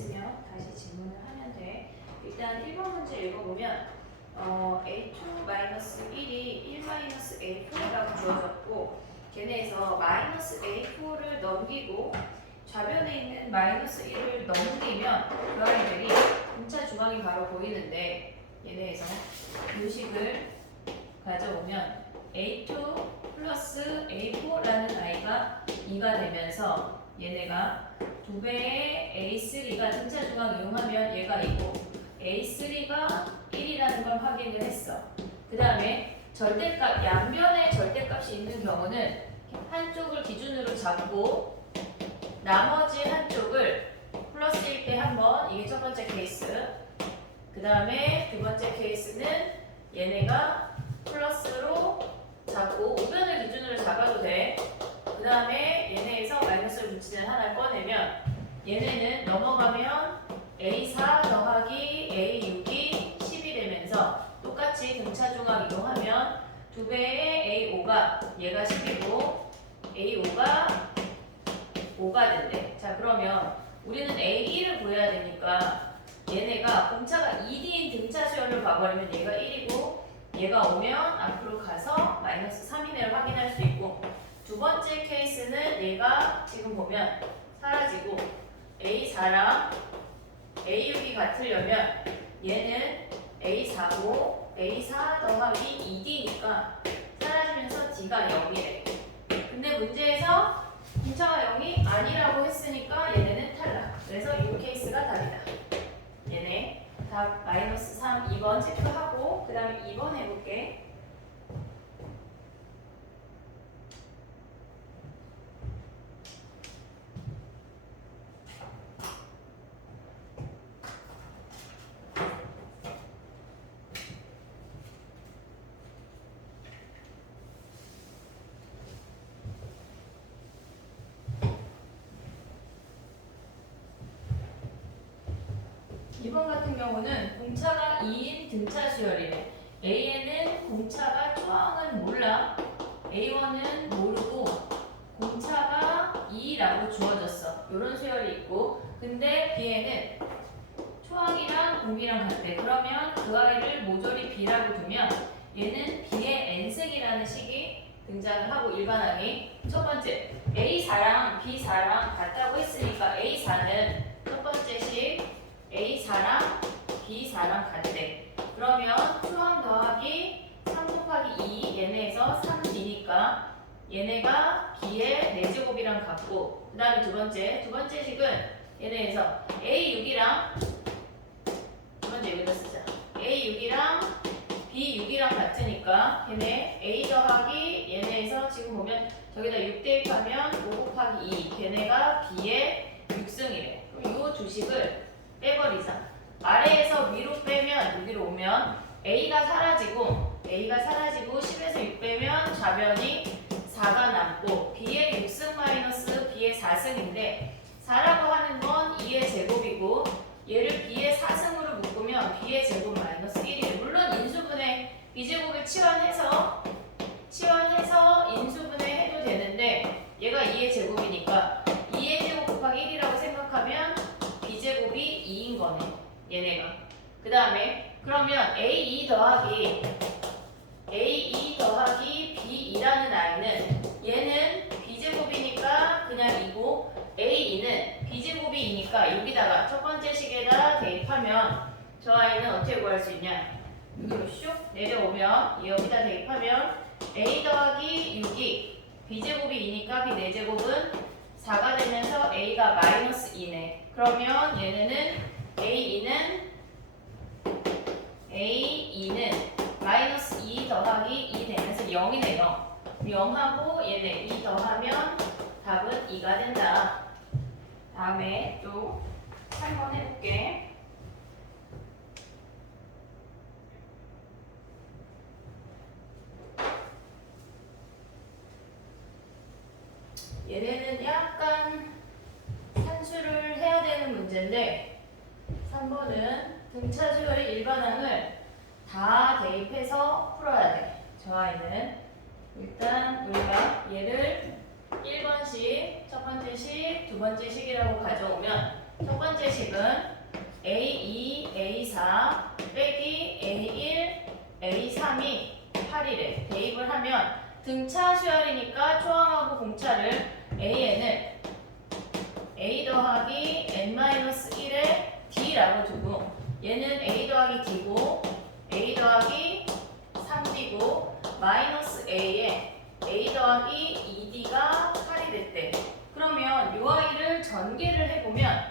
있으면 다시 질문을 하면 돼. 일단 1번 문제 읽어보면 A2-1이 1-A4라고 주어졌고 걔네에서 -A4를 넘기고 좌변에 있는 -1을 넘기면 그 아이들이 분차 중앙이 바로 보이는데 얘네에서 요식을 가져오면 A2 플러스 A4라는 아이가 2가 되면서 얘네가 2배의 A3가 등차 중앙 이용하면 얘가 2고 A3가 1이라는 걸 확인을 했어. 그 다음에 절대값, 양변에 절대값이 있는 경우는 한쪽을 기준으로 잡고 나머지 한쪽을 플러스일 때 한번, 이게 첫 번째 케이스. 그 다음에 두 번째 케이스는 얘네가 플러스로 잡고 우변을 기준으로 잡아도 돼. 그 다음에 얘네에서 마이너스를 붙이는 하나를 꺼내면 얘네는 넘어가면 A4 더하기 A6이 10이 되면서 똑같이 등차 중앙 이동하면 2배의 A5가 얘가 10이고 A5가 5가 된대. 자, 그러면 우리는 A1을 구해야 되니까 얘네가 공차가 2D인 등차 수열을 봐버리면 얘가 1이고 얘가 오면 앞으로 가서 -3이네를 확인할 수 있고, 두 번째 케이스는 얘가 지금 보면 사라지고 A4랑 A6이 같으려면 얘는 A4고 A4 더하기 2D니까 사라지면서 D가 0이래. 근데 문제에서 분차가 0이 아니라고 했으니까 얘네는 탈락. 그래서 이 케이스가 답이다. 얘네 답 -3, 2번 체크하고 그 다음에 2번 해볼게. 이번 같은 경우는 공차가 2인 등차 수열이래. A에는 공차가 초항은 몰라. A1은 모르고 공차가 2라고 주어졌어. 이런 수열이 있고, 근데 B에는 초항이랑 공비랑 같대. 그러면 그 아이를 모조리 B라고 두면 얘는 B의 N승이라는 식이 등장을 하고, 일반항이 첫 번째 A4랑 B4랑 같다고 했으니까 A4는 첫 번째 식 A4랑 B4랑 같대. 그러면 초항 더하기 3 곱하기 2 얘네에서 3D니까 얘네가 B의 4제곱이랑 같고, 그 다음에 두 번째 식은 얘네에서 A6이랑 두 번째 여기다 쓰자. A6이랑 B6이랑 같으니까 얘네 A 더하기 얘네에서 지금 보면 저기다 6 대입하면 5 곱하기 2 걔네가 B의 6승이래. 그럼 이 두 식을 빼버리자. 아래에서 위로 빼면 여기로 오면 A가 사라지고 10에서 6 빼면 좌변이 4가 남고 B의 6승 마이너스 B의 4승인데 4라고 하는 건 2의 제곱이고 얘를 B의 4승으로 묶으면 B의 제곱 마이너스 1이래. 물론 인수분해 B제곱을 치환해서 인수분해 해도 되는데 얘가 2의 제곱이니까 2의 제곱 곱하기 1이라고 생각하면 B제곱이 2인 거네, 얘네가. 그 다음에 그러면 A2 더하기 B2라는 아이는 얘는 B제곱이니까 그냥 2고 A2는 B제곱이 2니까 여기다가 첫 번째 식에다 대입하면 저 아이는 어떻게 구할 수 있냐? 여기로 슉 내려오면 여기다 대입하면 A 더하기 6이 B제곱이 2니까 B 4제곱은 4가 되면서 A가 마이너스 2네. 그러면 얘네는 A2는 마이너스 2 더하기 2 되면서 0이네요. 0하고 얘네 2 더하면 답은 2가 된다. 다음에 또 3번 해볼게. 얘네는 약간 산수를 해야 되는 문제인데 3번은 등차 수열의 일반항을 다 대입해서 풀어야 돼. 저 아이는 일단 우리가 얘를 1번식, 첫 번째 식, 두 번째 식이라고 가져오면 첫 번째 식은 A2, A4 빼기 A1, A3이 8이래. 대입을 하면 등차 수열이니까 초항하고 공차를 AN을 A 더하기 N-1의 D라고 두고 얘는 A 더하기 D고 A 더하기 3D고 마이너스 A에 A 더하기 2D가 8이 됐대. 그러면 요 아이를 전개를 해보면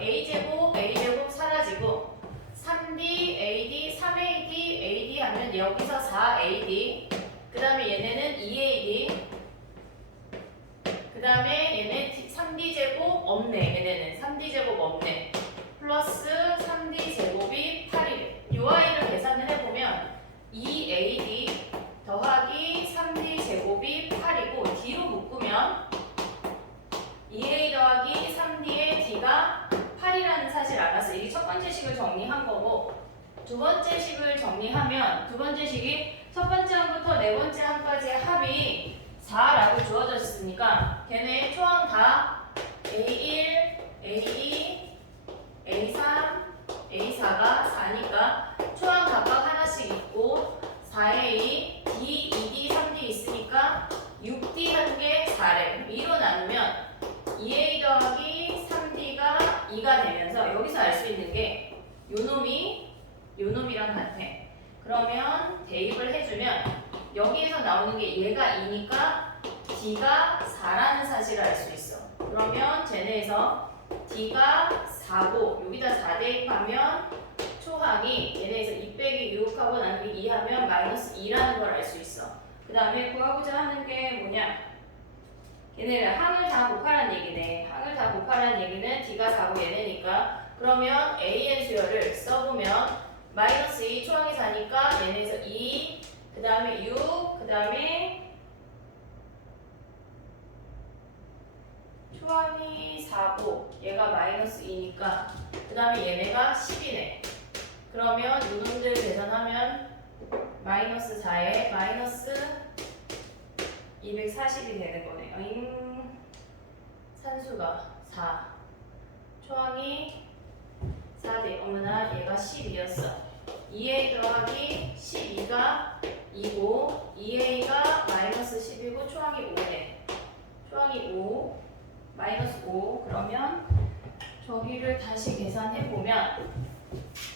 A제곱 사라지고 3D, AD, 3AD, AD 하면 여기서 4AD 그 다음에 얘네는 2AD 그 다음에 얘네 3D제곱 없네. 얘네는 3D제곱 없네. 플러스 3D제곱이 8이래. 요 아이를 계산을 해보면 2AD 더하기 3D제곱이 8이고 D로 묶으면 2A 더하기 3D의 D가 8이라는 사실 알았어. 이게 첫 번째 식을 정리한 거고 두 번째 식을 정리하면 두 번째 식이 첫 번째 항부터 네 번째 항까지의 합이 4라고 주어져 있으니까 걔네 초항 다 A1, A2, A3, A4가 4니까 초항 각각 하나씩 있고 4A, D, 2D, 3D 있으니까 6D 한 개 4래. 2로 나누면 2A 더하기 3D가 2가 되면서 여기서 알 수 있는 게 요놈이랑 같아. 그러면 대입을 해주면 여기에서 나오는 게 얘가 2니까 D가 4라는 사실을 알 수 있어. 그러면 쟤네에서 D가 4고 여기다 4 대입하면 초항이 얘네에서 2 빼기 6하고 나누기 2 하면 마이너스 2라는 걸 알 수 있어. 그 다음에 구하고자 하는 게 뭐냐? 얘네를 항을 다 곱하라는 얘기네. 항을 다 곱하라는 얘기는 D가 4고 얘네니까 그러면 AN 수열을 써보면 마이너스 2 초항이 4니까 얘네에서 2 그 다음에 6 그 다음에 초항이 4고 얘가 마이너스 2니까 그 다음에 얘네가 10이네. 그러면 이놈들 계산하면 마이너스 4에 마이너스 240이 되는 거네. 산수가 4 초항이 4대 어머나 얘가 10이었어. 2A 더하기 12가 2고 2A가 마이너스 10이고 초항이 5네. 초항이 5 마이너스 5 그러면 저기를 다시 계산해보면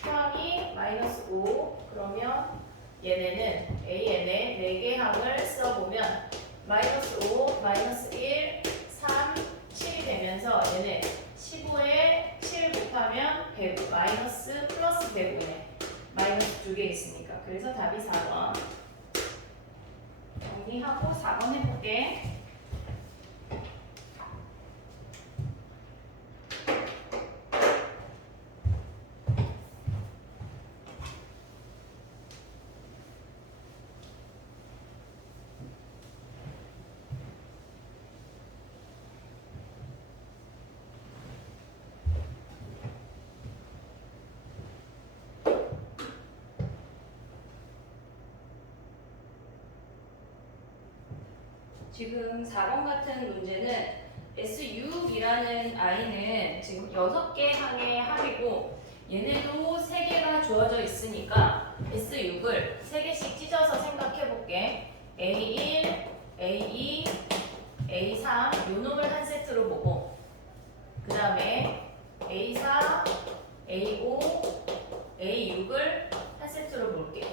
초항이 마이너스 5 그러면 얘네는 AN에 4개 항을 써보면 마이너스 5 마이너스 1 3 7이 되면서 얘네 15에 7 곱하면 105 마이너스 플러스 105네. 마이너스 2개 있으니까. 그래서 답이 4번. 정리하고 4번 해볼게. 지금 4번 같은 문제는 S6이라는 아이는 지금 6개 항의 합이고 얘네도 3개가 주어져 있으니까 S6을 3개씩 찢어서 생각해 볼게. A1, A2, A3 요 놈을 한 세트로 보고 그 다음에 A4, A5, A6을 한 세트로 볼게.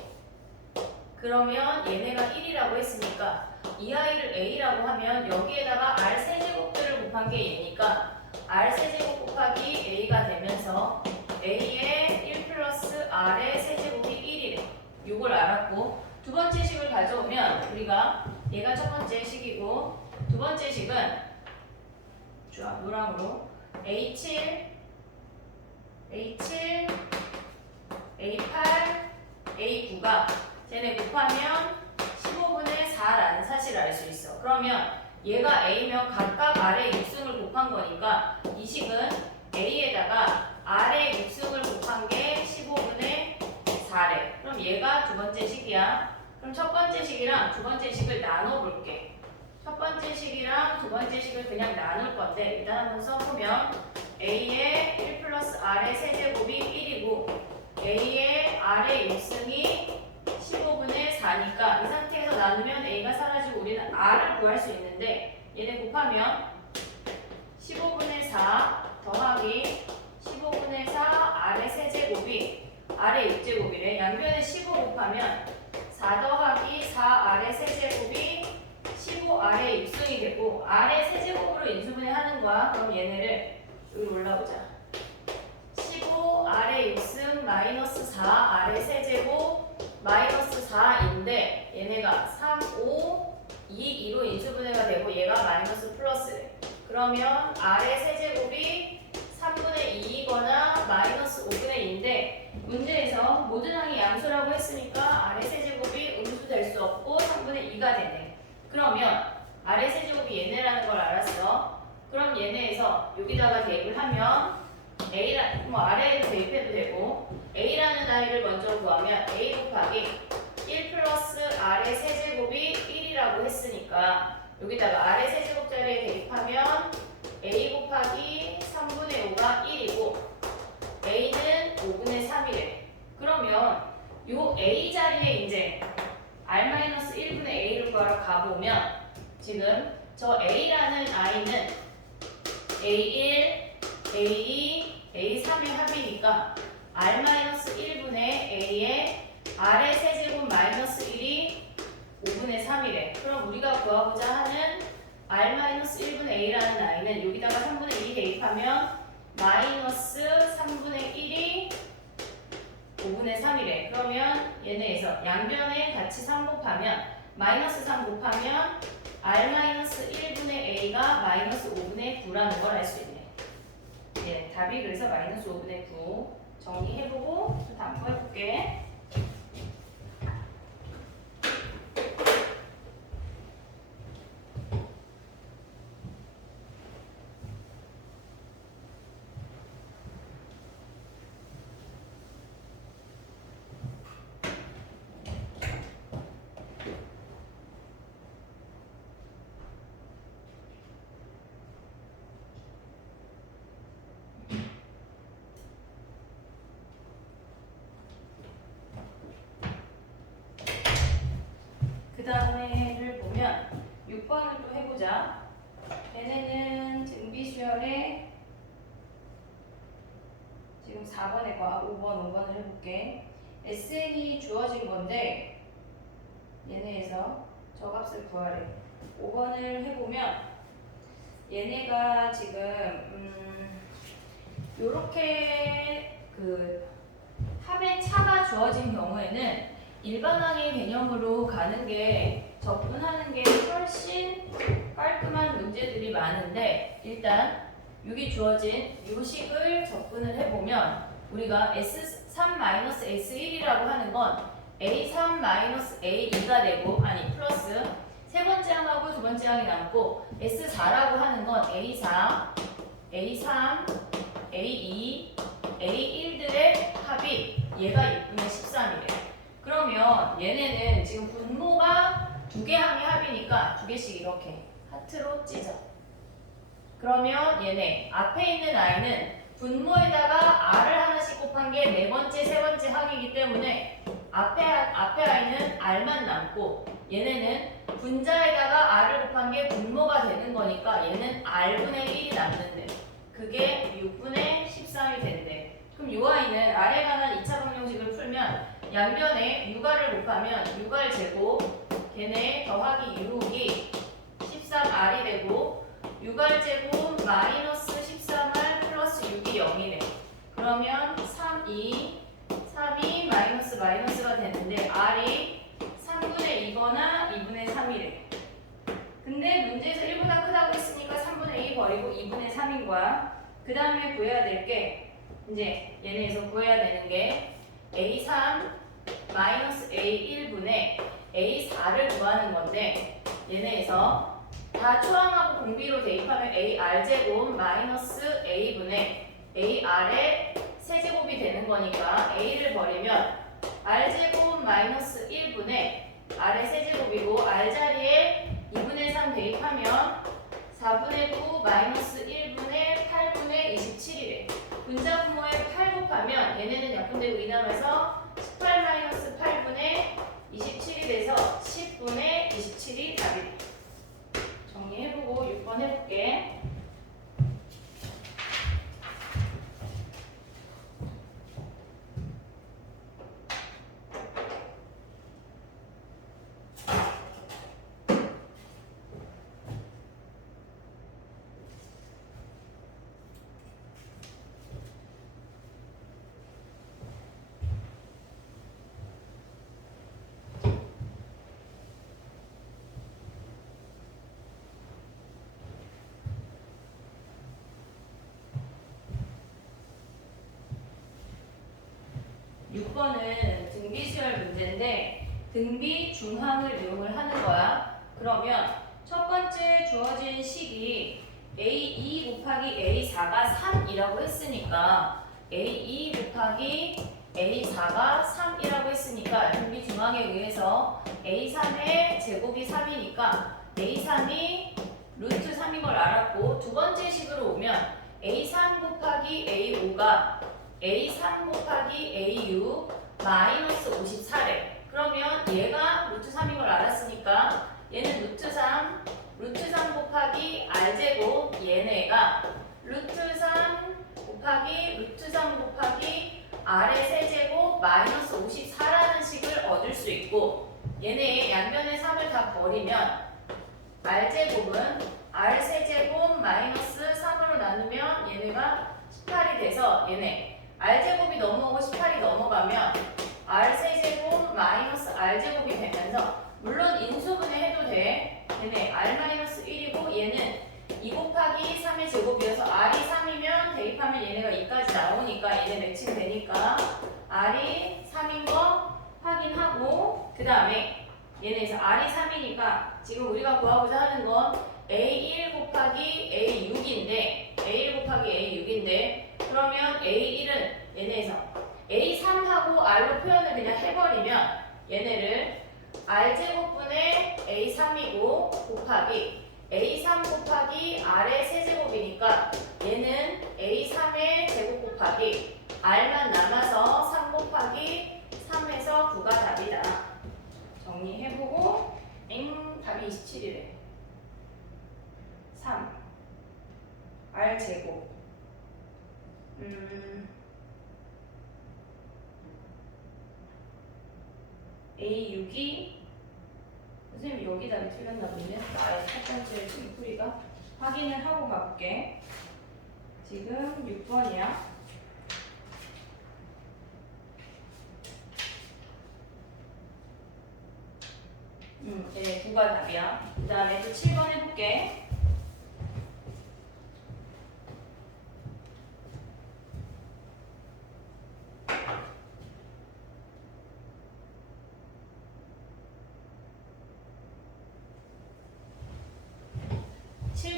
그러면 얘네가 1이라고 했으니까 이 아이를 A라고 하면 여기에다가 R 세제곱들을 곱한 게 얘니까 R 세제곱 곱하기 A가 되면서 A의 1 플러스 R의 세제곱이 1이래. 6을 알았고 두 번째 식을 가져오면 우리가 얘가 첫 번째 식이고 두 번째 식은 자, 노랑으로 A7, A7, A8, A9가 쟤네 곱하면 15분의 4라는 사실을 알 수 있어. 그러면 얘가 A면 각각 R의 6승을 곱한 거니까 이 식은 A에다가 R의 6승을 곱한 게 15분의 4래. 그럼 얘가 두 번째 식이야. 그럼 첫 번째 식이랑 두 번째 식을 나눠볼게. 첫 번째 식이랑 두 번째 번째 식을 그냥 나눌 건데 일단 한번 써보면 a의 1 플러스 r의 세제곱이 1이고 a의 r의 6승이 15분의 4니까 이 상태에서 나누면 a가 사라지고 우리는 r을 구할 수 있는데 얘네 곱하면 15분의 4 더하기 15분의 4 r의 세제곱이 r의 6제곱이래. 양변에 15 곱하면 4 더하기 4 r의 세제곱이 15 r의 6승이 되고 r의 세제곱으로 인수분해 하는 거야. 그럼 얘네를 여기 올라오자. 15 r의 6승 마이너스 4 r의 세제곱 마이너스 4인데 얘네가 3, 5, 2, 2로 인수분해가 되고 얘가 마이너스 플러스래. 그러면 r의 세제곱이 3분의 2이거나 마이너스 5분의 2인데 문제에서 모든 항이 양수라고 했으니까 r의 세제곱이 음수될 수 없고 3분의 2가 되네. 그러면 r의 세제곱이 얘네라는 걸 알았어. 그럼 얘네에서 여기다가 대입을 하면 뭐 r에도 대입해도 되고 a라는 아이를 먼저 구하면 a 곱하기 1 플러스 r의 세제곱이 1이라고 했으니까 여기다가 r의 세제곱 자리에 대입하면 a 곱하기 3분의 5가 1이고 a는 5분의 3이래. 그러면 요 a 자리에 이제 r-1분의 a를 구하러 가보면 지금 저 a라는 i는 a1, a2, a3의 합이니까 r-1분의 a에 r의 세제곱 마이너스 1이 5분의 3이래. 그럼 우리가 구하고자 하는 r-1분의 a라는 i는 여기다가 3분의 2 대입하면 마이너스 3분의 1이 5분의 3이래. 그러면 얘네에서 양변에 같이 3 곱하면 마이너스 3 곱하면 r-1분의 a가 마이너스 5분의 9라는 걸 알 수 있네. 예, 답이 그래서 마이너스 5분의 9 정리해보고 또 다음 거 해볼게. 그 다음에를 보면 6번을 또 해보자. 얘네는 등비수열에 지금 4번에 과 5번을 해볼게. SN이 주어진 건데 얘네에서 저 값을 구하래. 5번을 해보면 얘네가 지금 요렇게 그 합의 차가 주어진 경우에는 일반항의 개념으로 가는 게 접근하는 게 훨씬 깔끔한 문제들이 많은데 일단 여기 주어진 이 식을 접근을 해보면 우리가 S3-S1이라고 하는 건 A3-A2가 되고 아니 플러스 세 번째 항하고 두 번째 항이 남고 S4라고 하는 건 A4, A3, A2, A1들의 합이 얘가 6분의 13이래. 그러면 얘네는 지금 분모가 두 개 항의 합이니까 두 개씩 이렇게 하트로 찢어. 그러면 얘네 앞에 있는 i는 분모에다가 r을 하나씩 곱한 게 네 번째, 세 번째 항이기 때문에 앞에 i는 r만 남고 얘네는 분자에다가 r을 곱한 게 분모가 되는 거니까 얘는 r분의 1이 남는데 그게 6분의 13이 된대. 그럼 이 i는 r에 관한 2차 방정식을 풀면 양변에 6r을 곱하면 6r 제곱 걔네 더하기 6이 13r이 되고 6r 제곱 마이너스 13r 플러스 6이 0이래. 그러면 3이 마이너스가 되는데 r이 3분의 2거나 2분의 3이래. 근데 문제에서 1보다 크다고 했으니까 3분의 2 버리고 2분의 3인 거야. 그 다음에 구해야 될 게 이제 얘네에서 구해야 되는 게 A3 마이너스 A1분의 A4를 구하는 건데 얘네에서 다 초항하고 공비로 대입하면 AR제곱 마이너스 A분의 AR의 세제곱이 되는 거니까 A를 버리면 R제곱 마이너스 1분의 R의 세제곱이고 R 자리에 2분의 3 대입하면 4분의 9 마이너스 1분의 8분의 27이래. 분자 분모에 8 곱하면 얘네는 약분되고 2 남아서 18 마이너스 8분의 27이 돼서 10분의 27이 답이래. 정리해보고 6번 해볼게. 6번은 등비수열 문제인데 등비 중항을 이용을 하는 거야. 그러면 첫 번째 주어진 식이 A2 곱하기 A4가 3이라고 했으니까 A2 곱하기 A4가 3이라고 했으니까 등비 중항에 의해서 A3의 제곱이 3이니까 A3이 루트 3인 걸 알았고, 두 번째 식으로 오면 A3 곱하기 A5가 A3 곱하기 A6 마이너스 54래. 그러면 얘가 루트 3인 걸 알았으니까 얘는 루트 3 곱하기 R제곱, 얘네가 루트 3 곱하기 R의 세제곱 마이너스 54라는 식을 얻을 수 있고, 얘네 양변의 3을 다 버리면 R제곱은 R 세제곱 마이너스 3으로 나누면 얘네가 18이 돼서 얘네 R제곱이 넘어오고 18이 넘어가면 R세제곱 마이너스 R제곱이 되면서, 물론 인수분해 해도 돼. 얘네 R-1이고 얘는 2 곱하기 3의 제곱이어서 R이 3이면 대입하면 얘네가 2까지 나오니까 얘네 매칭 되니까 R이 3인 거 확인하고, 그 다음에 얘네에서 R이 3이니까 지금 우리가 구하고자 하는 건 A1 곱하기 A6인데 그러면 A1은 얘네에서 A3하고 R로 표현을 그냥 해버리면 얘네를 R제곱분의 A3이고 곱하기 A3 곱하기 R의 세제곱이니까 얘는 A3의 제곱 곱하기 R만 남아서 3 곱하기 3에서 9가 답이다. 정리해보고 답이 27이래. 3 R제곱 A6이 선생님 여기 답이 틀렸나 보네. 나의 첫 번째 풀이가 확인을 하고 가볼게. 지금 6번이야. 네, 9가 답이야. 그 다음에 또 7번 해볼게.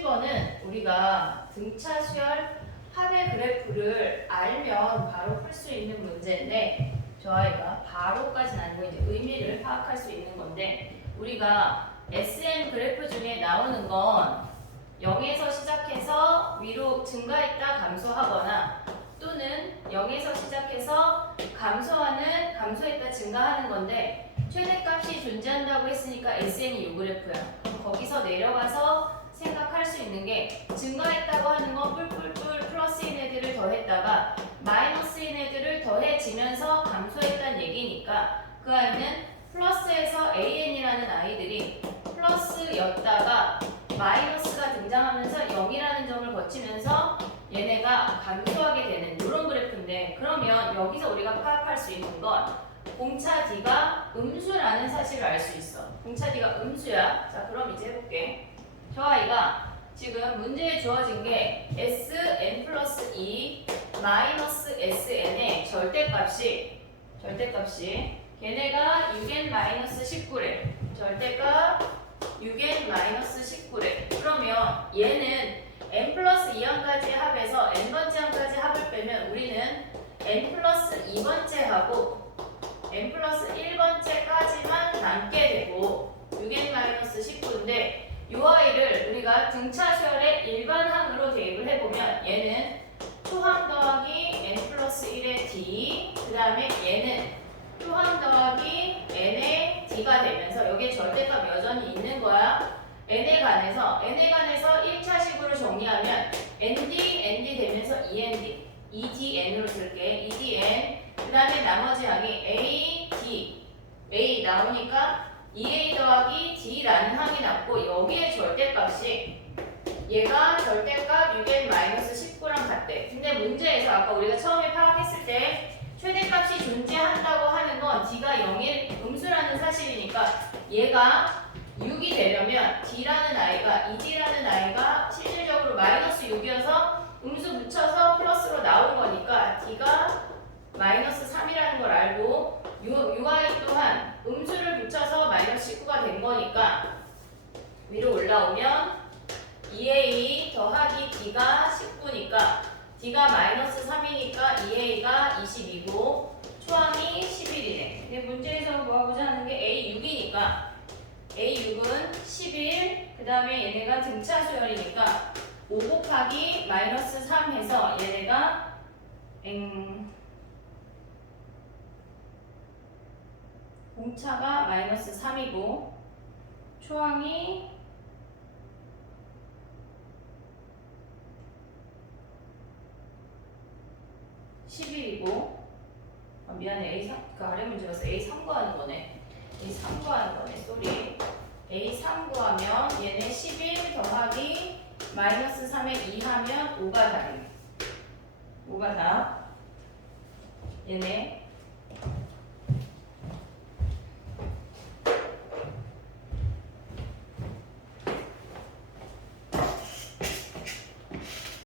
는 우리가 등차 수열 합의 그래프를 알면 바로 풀 수 있는 문제인데, 저 아이가 바로까지는 아니고 이제 의미를 파악할 수 있는 건데, 우리가 SN 그래프 중에 나오는 건 0에서 시작해서 위로 증가했다 감소하거나, 또는 0에서 시작해서 감소했다 증가하는 건데, 최대값이 존재한다고 했으니까 SN이 이 그래프야. 거기서 내려가서 생각할 수 있는 게, 증가했다고 하는 건 뿔뿔뿔 플러스인 애들을 더했다가 마이너스인 애들을 더해지면서 감소했다는 얘기니까, 그 아이는 플러스에서 AN이라는 아이들이 플러스였다가 마이너스가 등장하면서 0이라는 점을 거치면서 얘네가 감소하게 되는 이런 그래프인데, 그러면 여기서 우리가 파악할 수 있는 건 공차 D가 음수라는 사실을 알 수 있어. 공차 D가 음수야. 자, 그럼 이제 해볼게. 저 아이가 지금 문제에 주어진 게 Sn 플러스 2 마이너스 Sn의 절대값이 걔네가 6n 마이너스 19래. 절대값 6n 마이너스 19래. 그러면 얘는 n 플러스 2항까지 합해서 n번째 항까지 합을 빼면 우리는 n 플러스 2번째하고 n 플러스 1번째까지만 남게 되고 6n 마이너스 19인데, 이 아이를 우리가 등차 수열 EDN으로 쓸게. EDN. 그 다음에 나머지 항이 A, D. A 나오니까 2A 더하기 D라는 항이 남고 여기에 절대값이 얘가 절대값 6n-19랑 같대. 근데 문제에서 아까 우리가 처음에 파악했을 때 최대값이 존재한다고 하는 건 D가 0일 음수라는 사실이니까 얘가 6이 되려면 D라는 아이가, ED라는 아이가 실질적으로 -6이어서 음수 붙여서 플러스로 나온 거니까 D가 -3이라는 걸 알고 UI 또한 음수를 붙여서 -19가 된 거니까 위로 올라오면 2A 더하기 D가 19니까 D가 -3이니까 2A가 22고 초항이 11이네. 근데 문제에서 뭐하고자 하는 게 A6이니까 A6은 11, 그 다음에 얘네가 등차 수열이니까 5 곱하기 -3 해서 얘네가 공차가 -3이고 초항이 11이고 미안해 A3 그 아래 문제 봤어. A3 구하는 거네. A3 구하는 거네. 쏘리. A3 구하면 얘네 11 더하기 -3에 2 하면 5가 답이네. 5가 답. 얘네